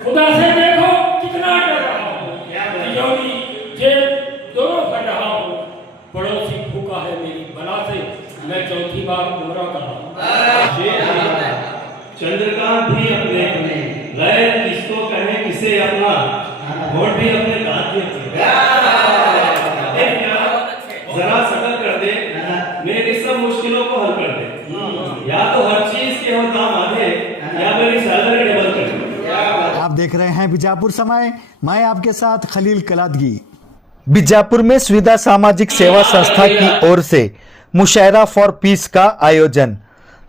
खुदा से देखो कितना डर रहा हूँ, तिजोरी जेब दोनों भर रहा हूँ। पड़ोसी भूखा है मेरी बला से, मैं चौथी बार उमरा कर रहा हूँ। चंद्रकांत भी अपने गैर किसको कहे किसे अपना, वोट भी अपने दांत जरा सकल कर दे, मेरी सब मुश्किलों को हल कर दे। या तो हर चीज के हो दाम आधे, या मेरी सैलरी डबल कर दे। आप देख रहे हैं बीजापुर समय, मैं आपके साथ खलील कलादगी। बीजापुर में सुविधा सामाजिक सेवा संस्था की ओर से मुशायरा फॉर पीस का आयोजन।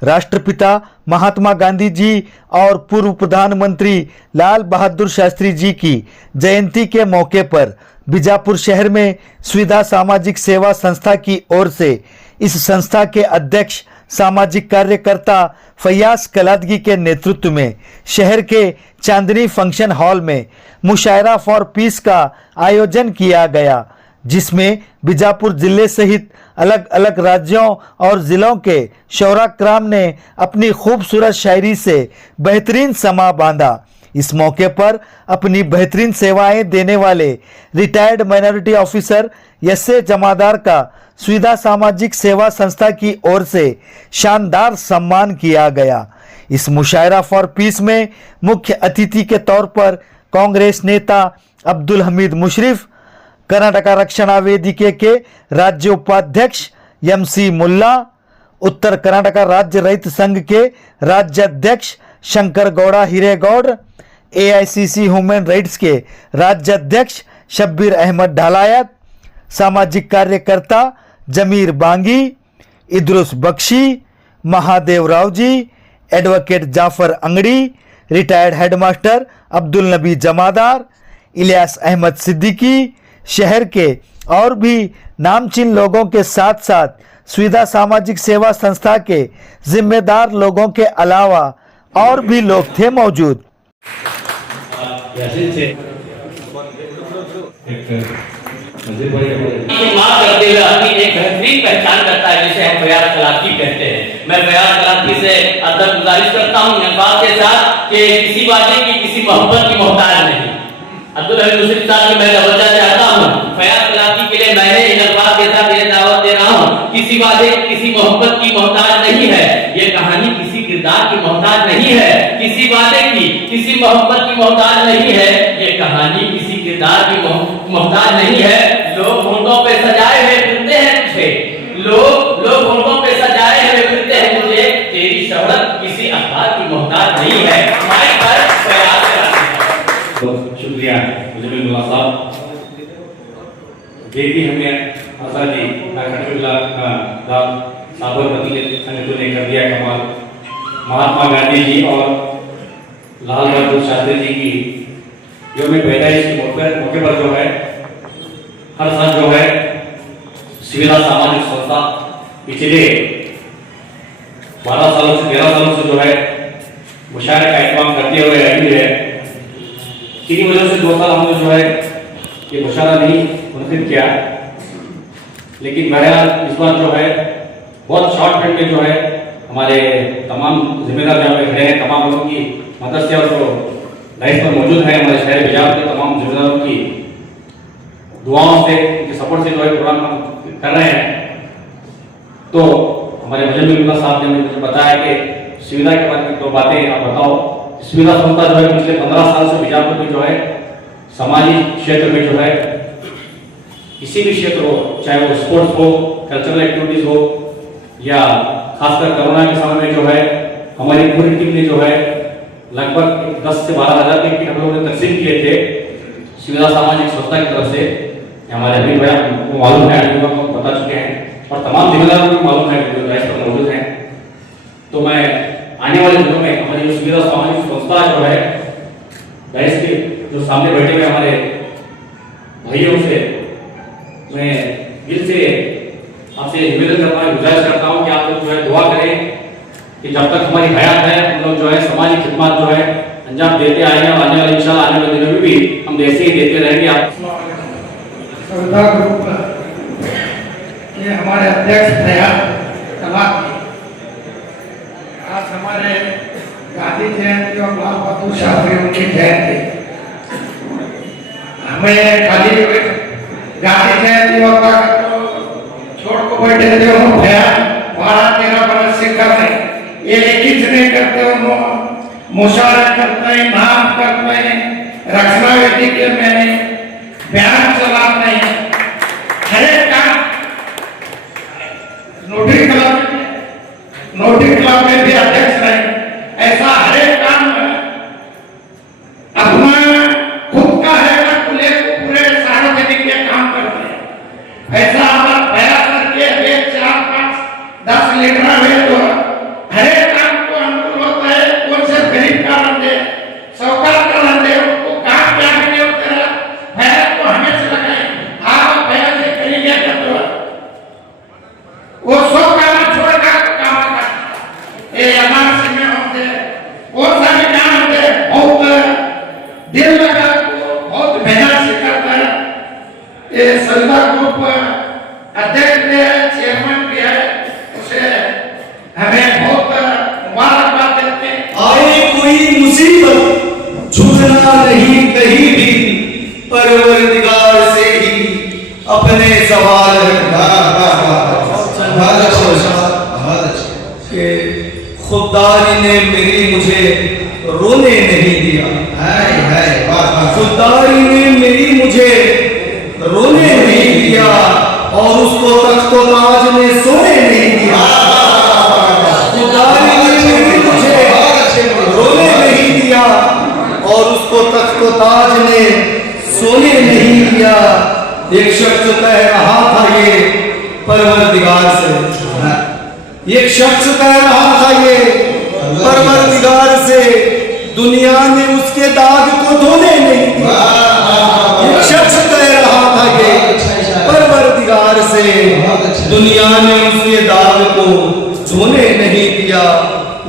राष्ट्रपिता महात्मा गांधी जी और पूर्व प्रधानमंत्री लाल बहादुर शास्त्री जी की जयंती के मौके पर बीजापुर शहर में सुविधा सामाजिक सेवा संस्था की ओर से इस संस्था के अध्यक्ष सामाजिक कार्यकर्ता फैयाज कलादगी के नेतृत्व में शहर के चांदनी फंक्शन हॉल में मुशायरा फॉर पीस का आयोजन किया गया, जिसमें बीजापुर जिले सहित अलग अलग राज्यों और जिलों के शौराक्राम ने अपनी खूबसूरत शायरी से बेहतरीन समा बांधा। इस मौके पर अपनी बेहतरीन सेवाएं देने वाले रिटायर्ड माइनॉरिटी ऑफिसर यस्से जमादार का सुविधा सामाजिक सेवा संस्था की ओर से शानदार सम्मान किया गया। इस मुशायरा फॉर पीस में मुख्य अतिथि के तौर पर कांग्रेस नेता अब्दुल हमीद मुशरिफ, कर्नाटका रक्षणा वेदिके के राज्य उपाध्यक्ष एमसी मुल्ला, उत्तर कर्नाटका राज्य रहित संघ के राज्याध्यक्ष Shankar Gowda Hiregoud, AICC human rights के राज्याध्यक्ष शब्बीर अहमद ढालायत, सामाजिक कार्यकर्ता Zameer Bangi, Idrus Bakhshi, Mahadev Rao ji, advocate Jafar Angadi, retired headmaster Abdul Nabi Jamadar, Ilyas Ahmad Siddiqui, शहर के और भी नामचीन लोगों के साथ साथ सुविधा सामाजिक सेवा संस्था के जिम्मेदार लोगों के अलावा और भी लोग थे मौजूद। माफ करते हुए अपनी एक बेहतरीन पहचान करता है, जिसे हम फयाज कलादगी कहते हैं। मैं फयाज कलादगी से अदब गुजारिश करता हूँ बात के साथ कि किसी वादे की किसी मोहब्बत की मोहताज नहीं। अब्दुल हमीद मुशरिफ साहब की मैं तवज्जो चाहता हूँ, फयाज कलादगी के लिए मैंने इन अल्फाज के साथ ये दावत दे रहा हूँ, किसी वादे किसी मोहब्बत की मोहताज नहीं है। ये कहानी किसी किरदार की मोहताज नहीं है, किसी वादे की किसी मोहब्बत की मोहताज नहीं है। ये कहानी किसी किरदार की मोहताज नहीं है। लोग होंठों पे सजाए हुए फिरते हैं तुझे, लोग होंठों पे सजाए हुए फिरते हैं मुझे, तेरी शोहरत किसी अखबार की मोहताज नहीं है। माइक पर फयाज कलादगी। बहुत शुक्रिया मुल्ला साहब, ये भी हमें आजादी साबरमती ने कर दिया कमाल। महात्मा गांधी जी और लाल बहादुर शास्त्री जी की यौम पैदाइश के मौके पर जो है हर साल जो है सुविधा सामाजिक संस्था पिछले 12 सालों से 13 सालों से जो है मुशायरे का इंतजाम करते हुए रही है। इसी वजह से 2 साल हमने जो है ये मुशायरा नहीं मुनक़िद किया, लेकिन बहरहाल इस बार जो है बहुत शॉर्ट टाइम में जो है हमारे तमाम जिम्मेदार जो खड़े हैं, तमाम लोगों की मदद से और जो लाइफ पर मौजूद है हमारे शहर बीजापुर के तमाम जिम्मेदारों की दुआओं से, उनके सपोर्ट से जो है प्रोग्राम हम कर रहे हैं। तो हमारे मुजम्मिल साहब ने मुझे बताया कि सुविधा के बारे में 2 बातें आप बताओ। सुविधा संस्था जो है पिछले 15 साल से बीजापुर में जो है समाजी क्षेत्र में जो है किसी भी क्षेत्र हो, चाहे वो स्पोर्ट्स हो, कल्चरल एक्टिविटीज हो, या खासकर कोरोना के समय में जो है हमारी पूरी टीम ने जो है लगभग 10 से 12 हज़ार के हम लोगों ने तकसीम किए थे सुविधा सामाजिक संस्था की तरफ से। हमारे अभी भैया को मालूम है, अभी को बता चुके हैं और तमाम जिम्मेदारों को मालूम है जो राइस पर मौजूद हैं। तो मैं आने वाले दिनों में हमारी जो सुविधा सामाजिक संस्था जो है राइस के जो सामने बैठे हुए हमारे भाइयों से मैं दिल से आपसे निवेदन करता हूँ, गुजारिश करता हूँ कि आप लोग जो है दुआ करें कि जब तक हमारी हयात है हम लोग जो है समाजी खिदमत जो है अंजाम देते आएंगे और आने वाले इंशाल्लाह आने वाले दिनों में भी हम ऐसे ही देते रहेंगे। आप ये हमारे अध्यक्ष फयाज कलादगी आज हमारे गांधी जयंती और लाल बहादुर शास्त्री उनकी जयंती मैं खाली गाड़ी से होता छोड़ को बैठे थे हूँ भैया 12-13 बरस से कर रहे ये किच नहीं करते हो मुशावरा करते हैं नाम करते हैं रक्षा वेदी के मैंने बयान चलाते हैं हर एक काम नोटरी क्लब में भी अध्यक्ष रहे ऐसा हर एक काम अपना खुद का है ना खुले पूरे सार्वजनिक के काम करते हैं ऐसा हमारा प्रयास करके 1, 4, 5, 10 लीटर है तो हर एक काम को अनुकूल होता है कौन से गरीब का बंदे सौकार का बंदे उनको काम क्या नहीं होता है भैया को हमेशा लगाए आप भैया से करेंगे करते हो वो सब काम छोड़कर काम करता ये हमारे समय होते कौन सा भी काम होते बहुत दिल लगा बहुत मेहनत से करता है ये सरिता ग्रुप अध्यक्ष भी है चेयरमैन भी है उसे हमें बहुत मुबारकबाद देते हैं आए कोई मुसीबत झुकना नहीं कहीं भी परवरदिगार से ही अपने सवाल रखना कि खुदारी ने मेरी मुझे रोने नहीं दिया खुदारी ने मेरी मुझे रोने नहीं दिया और उसको तख्तो ताज ने सोने नहीं दिया खुदारी ने मेरी मुझे रोने नहीं दिया और उसको तख्तो ताज ने सोने नहीं दिया एक शख्स कह रहा था ये परवरदिगार से एक शख्स कह रहा था ये परवरदिगार से दुनिया ने उसके दाग को धोने नहीं दिया एक शख्स कह रहा था ये परवरदिगार से दुनिया ने उसके दाग को धोने नहीं दिया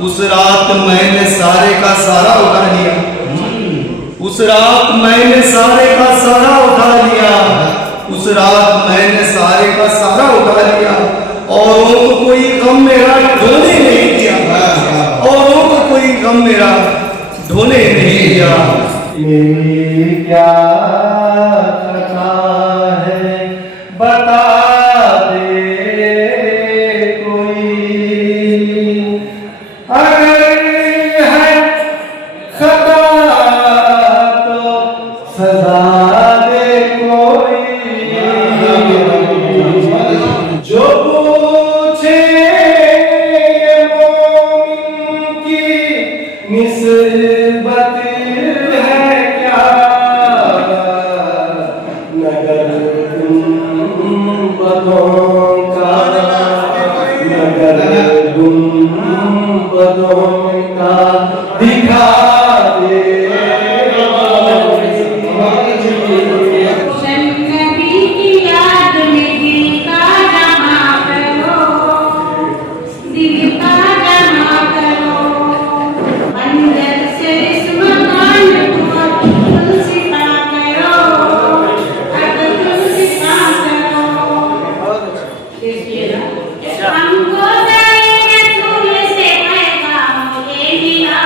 उस रात मैंने सारे का सारा उठा लिया उस रात मैंने सारे का सारा उठा लिया उस रात मैंने सारे का सारा उठा लिया औरों को कोई गम मेरा ढोने नहीं दिया औरों को कोई गम मेरा ढोने नहीं दिया मेरी क्या खता है बता दे कोई अगर है खता तो सजा दे कोई जो पूछे मोमिन की निस्बत है क्या नगर गुंबदों का नगर गुंबदों का दिखा दे नबी की याद में दिल का जमा करो अंदर से इस मकान को तुलसिता करो तुलसिता करो हमको रसूल से पैगाम ये मिला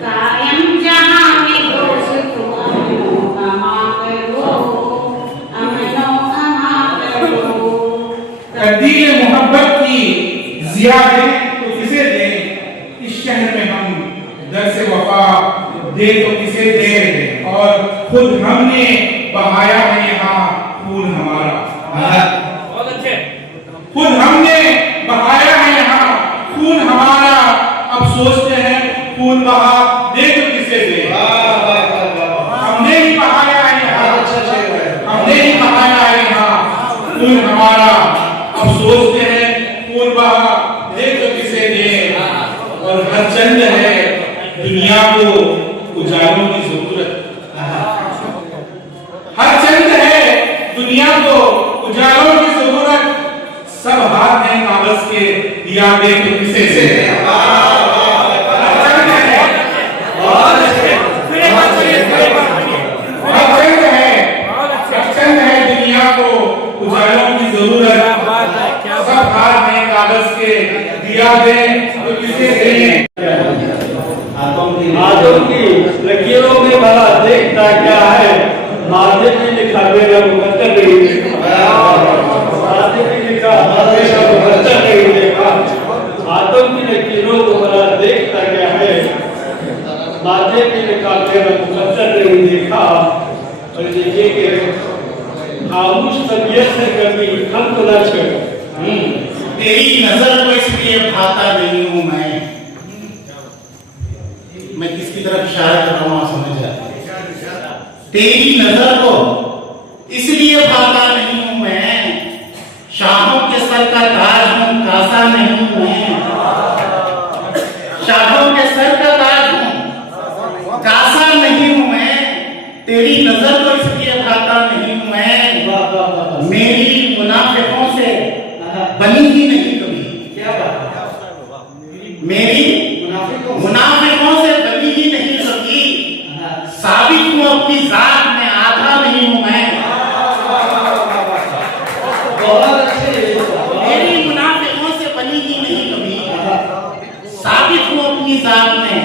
कायम जहां में दोस्त अमनो कमा करो दिल मोहब्बत की जिया दें तो किसे दें इस शहर में हम दर से वफा दे तो किसे दें और खुद हमने बहाया है यहाँ खून हमारा बहुत अच्छे खुद हमने बहाया है यहाँ खून हमारा अब सोचते हैं खून बहा दे तो किसे दे हमने ही बहाया है यहाँ हमने ही बहाया है यहाँ खून हमारा अब सोचते हैं खून बहा दे तो किसे दे और हर चंद है दुनिया को उजालों की जरूरत हर चंद है दुनिया को उजालों की जरूरत सब हाथ हैं कागज के दिया दे तो किसे से दुनिया को उजालों की जरूरत सब हाथ में कागज के दिया दे तो किसे दें आदम की लकीरों में भला देखता क्या है, माथे पे लिखा मेरा मुकद्दर नहीं देखा, माथे पे लिखा मेरा मुकद्दर नहीं देखा, हाथों की लकीरों को भला देखता क्या है, माथे पे लिखा मेरा मुकद्दर नहीं देखा। और देखिए कि खामोश तबीयत से कभी हम तो ना छेड़ो। तेरी नजर को इसलिए भाता नहीं हूं मैं किसकी तरफ इशारा कर रहा हूं समझ आ। तेरी नजर को इसलिए भाता नहीं हूं मैं, शाहों के सर का ताज हूं कासा नहीं हूं मैं, शाहों के सर का ताज हूं कासा नहीं हूं मैं, तेरी नजर को इसलिए भाता नहीं हूं मैं, मेरी मुनाफिकों से बनी ही नहीं कभी। क्या बात, मेरी मुनाफिकों से बनी ही नहीं कभी, साबित हूं अपनी जात में आधा नहीं हूं मैं। मेरी मुनाफिकों से बनी ही नहीं कभी, साबित हूं अपनी जात में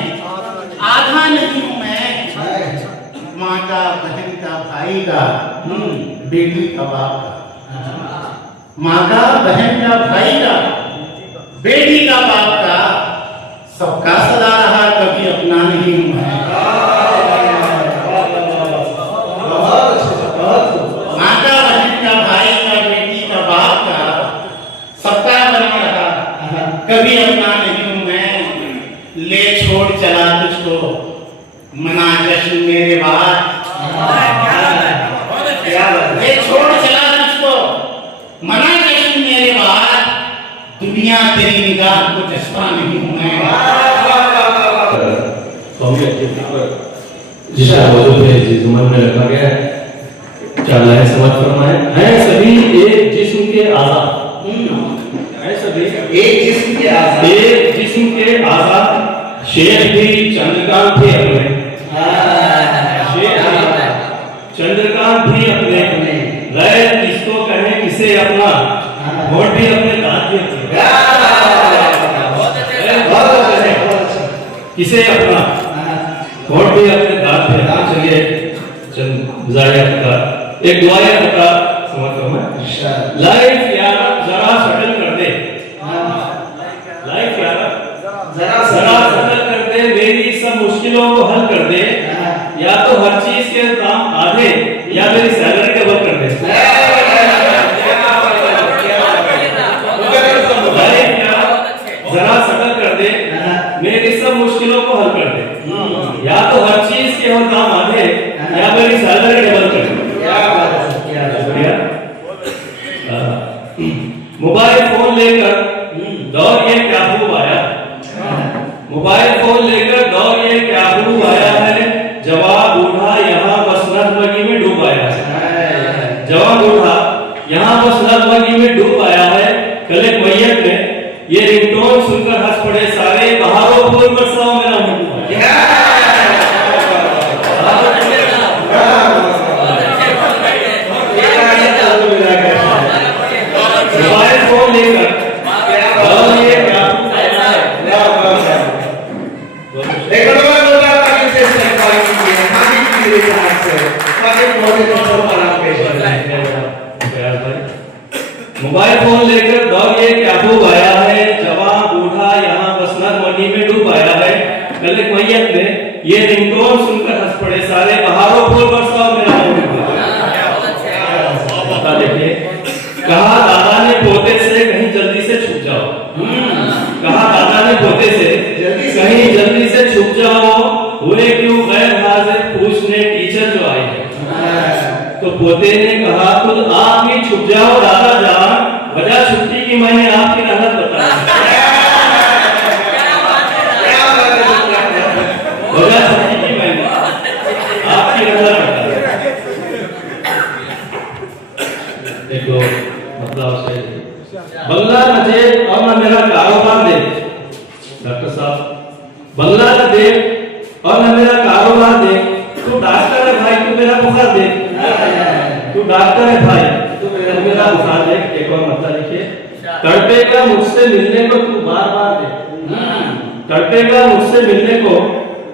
आधा नहीं हूं मैं। माँ का, बहन का, भाई का, बेटी का, बाप का, माँ का, बहन का, भाई का, बेटी का, बाप का, सबका सदा रहा कभी अपना नहीं हूं मैं। माँ का, बहन का, भाई का, बेटी का, बाप का, सबका बना रहा कभी अपना नहीं हूं मैं। ले छोड़ चला तुझको मना जश्न मेरे बाद, ले छोड़ चला तुझको मना जश्न मेरे बाद, दुनिया तेरी निगाह को जस्ता नहीं हूं मैं। जिसका मौजूद है जिस जुमन में रखा गया है, चार लाइन समझ फरमाए। हैं सभी एक जिस्म के आज़ा, हैं सभी एक जिस्म के आज़ा, एक जिस्म के आज़ा, शेख भी चंद्रकांत भी अपने, शेख भी चंद्रकांत भी अपने, गैर किसको कहें किसे अपना, वोट भी अपने दांत भी अपने, किसे अपना वोट भी अपने दांत भी अपना। चलिए गुजारिश का एक दुआ का समझ लो मैं। लाइफ यार जरा सेटल कर दे, लाइफ यार जरा सेटल कर दे, मेरी सब मुश्किलों को हल कर दे, या तो हर चीज के दाम आधे या मेरी सैलरी डबल कर दे। जरा सेटल कर दे, मेरी सब मुश्किलों को हल कर दे, या तो हर चीज के और दाम आधे या मेरी सैलरी डबल कर दे। मोबाइल फोन लेकर दौर ये क्या खूब आया, मोबाइल फोन लेकर दौर ये क्या खूब आया है, जवाब बूढ़ा यहाँ बस नज़्मगी में डूब आया है, जवाब बूढ़ा यहाँ बस नज़्मगी में डूब आया है। कल एक मैयत में ये रिंगटोन सुनकर हंस पड़े सारे, बहारों फूल बरसाओ मेरा मुंह। मोबाइल फोन लेकर और ये क्या मोबाइल फोन लेकर दौर ये क्या खूब आया है, जवान बूढ़ा यहाँ बस नज़्मगी में डूब आया है। कल एक मैयत में ये रिंगटोन सुनकर हंस पड़े सारे, बहारों फूल बरसाओ मेरा मुंह। देखिए कहा दादा ने पोते से कहीं जल्दी से छुप जाओ, कहा दादा ने पोते से कहीं जल्दी से छुप जाओ, हुए क्यों गैर हाजिर पूछने टीचर जो आई है। तो पोते ने कहा खुद आप ही छुप जाओ दादा जान, वजह छुट्टी की मैंने आपकी रहमत बताई, वजह छुट्टी की मैंने आपकी रहमत बताई। देखो मतलब से बंगला न दे और न मेरा कारोबार दे, डॉक्टर साहब बंगला न दे और न मेरा कारोबार दे, तू डॉक्टर है भाई तू मेरा बुखार दे, तू डॉक्टर है भाई तू मेरा बुखार दे। एक और मतलब लिखिए, तड़पेगा मुझसे मिलने को तू बार बार दे, तड़पेगा मुझसे मिलने को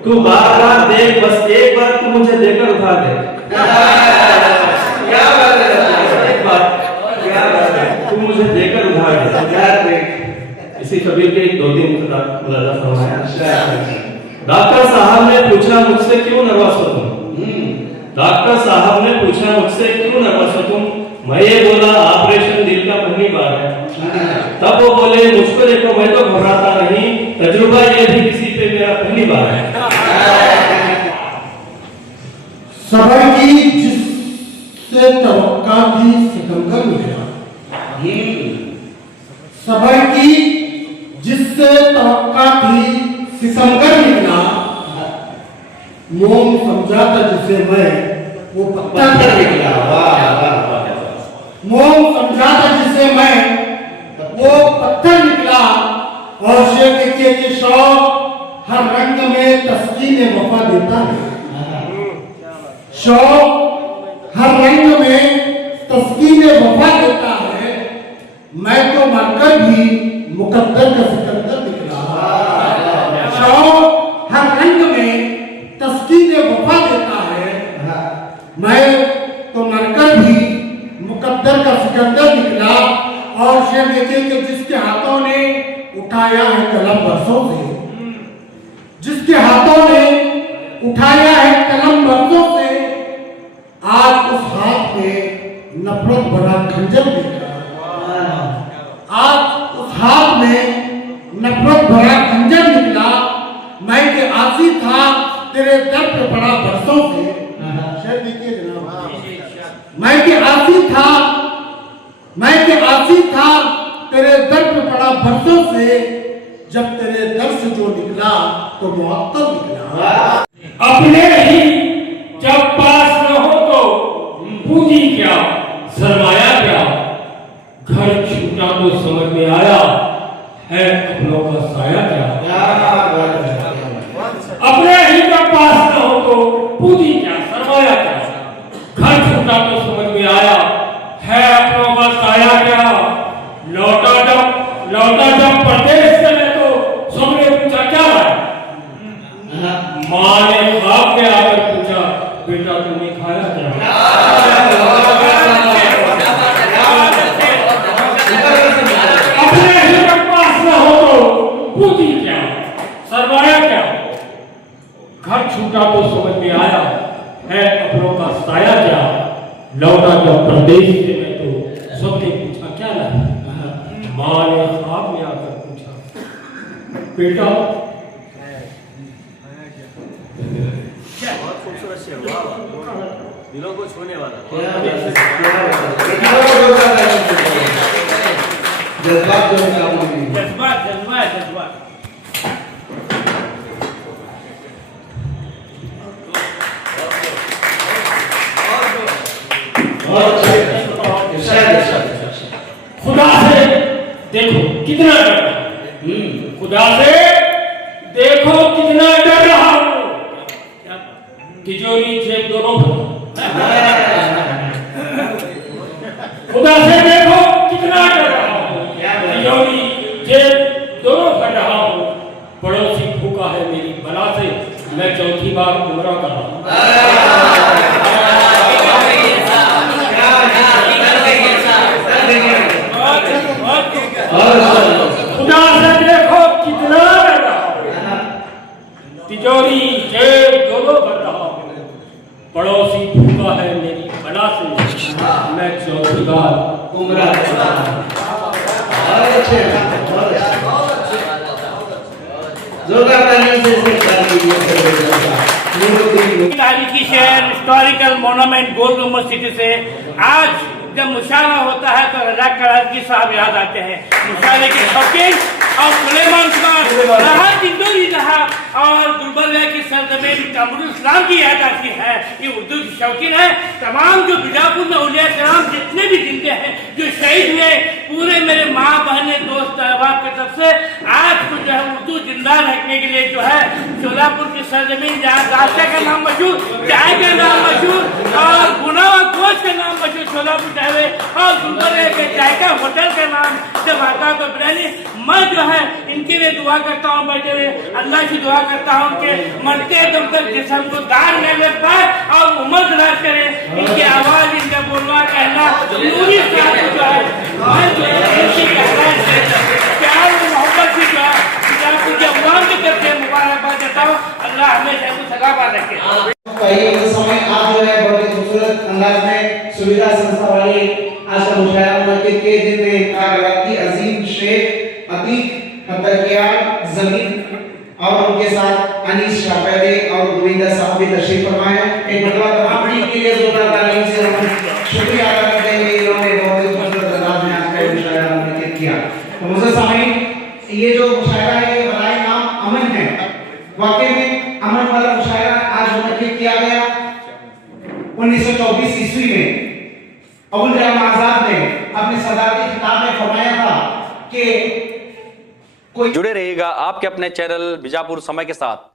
तू बार बार देख, बस एक बार तू मुझे देकर उठा दे। क्या बात है, एक बार क्या बात है, तू मुझे देकर उठा दे। इसी कबीर के 2-3 मुलाजा फरमाया। डॉक्टर साहब ने पूछा मुझसे क्यों नर्वस हो तुम? डॉक्टर साहब ने पूछा मुझसे क्यों नर्वस हो तुम? मैं ये बोला ऑपरेशन दिल का पहली बार है। तब वो बोले मुझको देखो, मैं तो घबराता नहीं, तजुर्बा ये भी किसी पे मेरा पहली बार है। सबर की जिससे तवक्का थी सिकंदर मिला। सबर की जिससे तवक्का थी सिकंदर निकला। मोम समझा था जिसे मैं, वो पत्थर निकला। मोम समझा था जिसे मैं, वो पत्थर निकला। और शेर देखिए कि शौक हर रंग में तस्कीन वफा देता है। शौक हर रंग में तस्कीन वफा देता है। मैं तो मरकर भी मुकद्दर का सिकंदर निकला। शौक हर रंग में तस्कीन वफा देता है। मैं तो मरकर भी मुकद्दर का सिकंदर निकला। और शेर देखिए कि जिसके हाथों ने उठाया है कलम बरसों से, जिसके हाथों ने उठाया है कलम बरसों से, आज उस हाथ में नफरत भरा खंजर निकला। आज उस हाथ में नफरत भरा खंजर निकला। मैं के आसी था तेरे दर पे पड़ा बरसों से। शेर देखिए जनाब, मैं के आसी था, मैं के आसी था तेरे दर पे पड़ा बरसों से। जब तेरे दर से जो निकला तो मुअत्तल निकला। अपने ही जब पास न हो तो पूंजी क्या, सरमाया क्या। घर छूटा तो समझ में आया है अपनों का साया क्या। अपने ही जब पास न हो तो पूंजी क्या, सरमाया क्या। घर छूटा तो समझ में आया है अपनों का साया क्या। लौटा जब परदेश से मैं तो सबने पूछा क्या है। माँ ने ख्वाब में आकर पूछा बेटा तुमने खाया क्या। अपने ही जब पास न हो तो पूंजी क्या, सरमाया क्या। घर छूटा तो समझ में आया है अपनों का साया क्या। लौटा जब प्रदेश से मैं तो सबने पूछा क्या लाया। माँ ने ख्वाब में आकर पूछा बेटा बहुत खूबसूरत शेर, दिलों को छूने वाला। जज्बात जज्बात जज्बात। खुदा से देखो कितना डर रहा हूं। खुदा से देखो कितना डर रहा हूं। तिजोरी जेब दोनों खुदा से देखो कितना डर रहा हूं। तिजोरी जेब दोनों भर रहा हूं। पड़ोसी भूखा है मेरी बला से, मैं चौथी बार उम्रा कर रहा हूं। खुदा से देखो कितना डर रहा हूं। तिजोरी जेब दोनों भर रहा हूं। पड़ोसी भूखा है मेरी बला से, मैं चौथी बार उम्रा कर रहा हूं। तारीखी शहर हिस्टोरिकल मोनूमेंट गोल गुम्बद सिटी से आज जब मुशायरा होता है तो रजा कराची साहब याद आते हैं। मुशायरे के शौकीन और सुलेमान कुमार रहा जिंदगी रहा और गुलबर्गा की सरजमीन कामुल इस्लाम की याद आती है। ये उर्दू की शौकीन है। तमाम जो बीजापुर में औलिया कराम जितने भी जिंदे हैं जो शहीद हुए, पूरे मेरे माँ बहने दोस्त अहबाब की तरफ से आज को जो है उर्दू जिंदा रखने के लिए जो है शोलापुर की सरजमीन जहाँ नाश्ते का नाम मशहूर, चाय का नाम मशहूर और गुना गोश्त का नाम मशहूर शोलापुर चाय और गुलबर्गा के चाय का होटल का नाम जब आता तो बिरयानी। मैं जो है इनके लिए दुआ करता हूँ, बैठे हुए अल्लाह की दुआ करता हूँ उनके मरते दम तक जिस्म को दान न ले पाए और उम्र दराज करे। इनकी आवाज, इनका बोलना कहना नूरी साथ जो है मैं जो है इनकी प्यार और मोहब्बत की जो है मुझे अवाम की तरफ से मुबारकबाद देता हूँ। अल्लाह हमेशा को सगाबाद रखे। समय आज जो है बहुत ही खूबसूरत अंदाज में सुविधा संस्था वाले आज का मुशायरा मुनक्किद के जिनमें कागराती अजीम शेख अतीक खतरकियार जमीन और उनके साथ अनीस शाहपैदे और गोविंदा साहब भी तशरीफ फरमाए। एक मतलब आप भी के लिए जोरदार तालियों से हम शुक्रिया अदा करते हैं कि इन्होंने बहुत ही खूबसूरत अंदाज में आज का मुशायरा मुनक्किद किया। तो मुझे सामीन ये जो मुशायरा है ये बराए नाम अमन है। वाकई में अमन वाला मुशायरा आज मुनक्किद किया गया 1924 ईस्वी में। अबुल कलाम आजाद ने अपने सदारती खिताब में फरमाया था कि जुड़े रहिएगा आपके अपने चैनल बीजापुर समय के साथ।